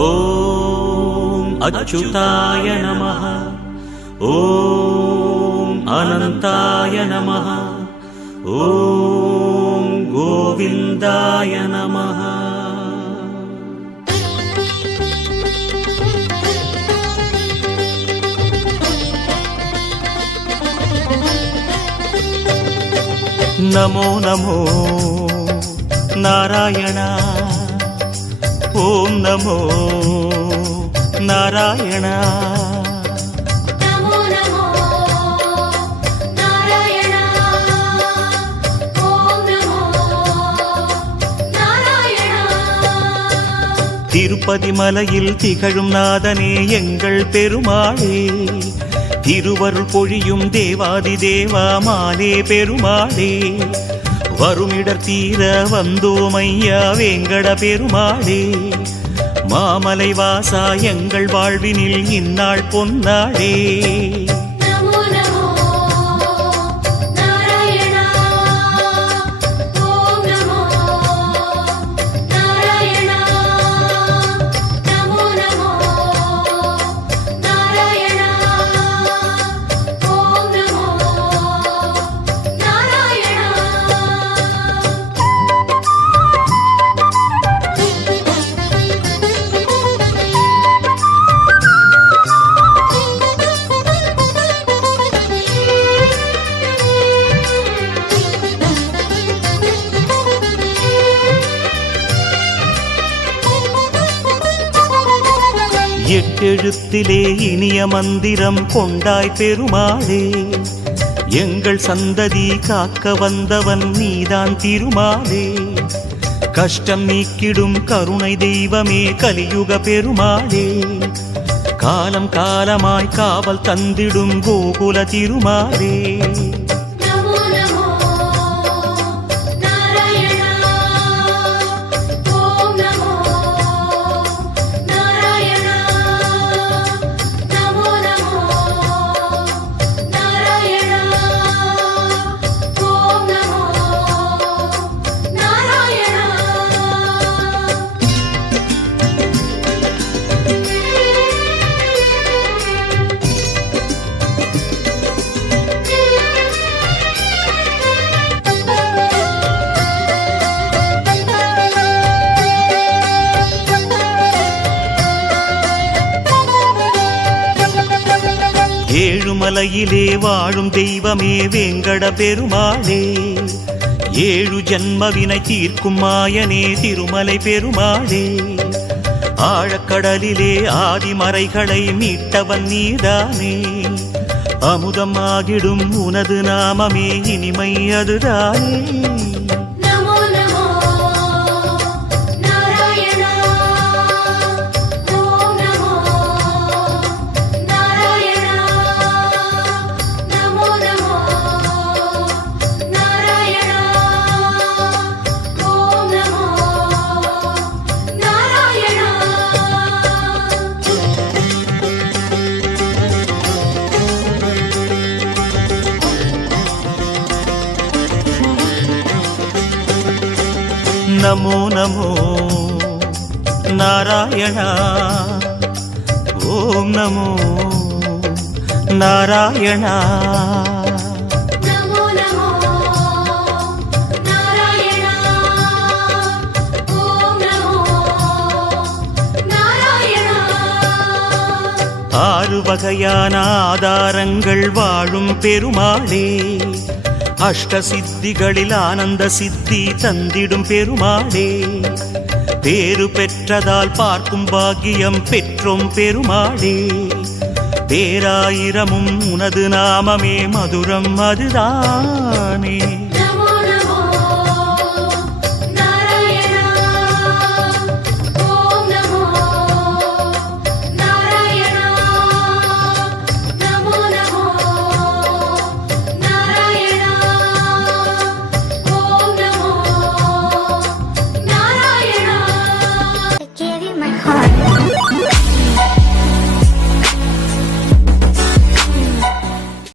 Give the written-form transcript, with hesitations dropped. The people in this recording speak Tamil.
ஓம் அச்சுதாய நமः. ஓம் அனந்தாய நமः. ஓம் கோவிந்தாய நமः. நமோ நமோ நாராயண. ஓம் நமோ நாராயண. நமோ நமோ நாராயண. ஓம் நமோ நாராயண. திருப்பதி மலையில் திகழும் நாதனே எங்கள் பெருமாளே, திருவருள் பொழியும் தேவாதி தேவா மாலே பெருமாளே, வருமிடர் தீர வந்தோமையா வேங்கட பெருமாளே, மாமலை வாசா எங்கள் வாழ்வினில் இந்நாள் பொன்னாளே. நமோ நமோ நாராயண. ஓம் நமோ நாராயண. நமோ நமோ நாராயண. ஓம் நமோ நாராயண. எட்டெழுத்திலே இனிய மந்திரம் கொண்டாய் பெருமாளே, எங்கள் சந்ததி காக்க வந்தவன் நீதான் திருமாலே, கஷ்டம் நீக்கிடும் கருணை தெய்வமே கலியுக பெருமாளே, காலம் காலமாய் காவல் தந்திடும் கோகுல திருமாலே. நமோ நமோ நாராயண. ஓம் நமோ நாராயண. நமோ நமோ நாராயண. ஓம் நமோ நாராயண. ஏழுமலையிலே வாழும் தெய்வமே வேங்கட பெருமாளே, ஏழு ஜன்மவினை தீர்க்கும் மாயனே திருமலை பெருமாளே, ஆழக்கடலிலே ஆதிமறைகளை மீட்டவன் நீதானே, அமுதம் ஆகிடும் உனது நாமமே இனிமை அதுதானே. நமோ நமோ நாராயண. ஓம் நமோ நாராயண. நமோ நமோ நாராயண. ஓம் நமோ நாராயண. நமோ நமோ நாராயண. ஓம் நமோ நாராயண. நமோ நமோ நாராயண. ஓம் நமோ நாராயண. ஆறு வகையான ஆதாரங்கள் வாழும் பெருமாளே, அஷ்ட சித்திகளில் ஆனந்த சித்தி தந்திடும் பெருமாளே, பேரு பெற்றதால் பார்க்கும் பாக்கியம் பெற்றோம் பெருமாளே, பேராயிரமும் உனது நாமமே மதுரம் அதுதானே.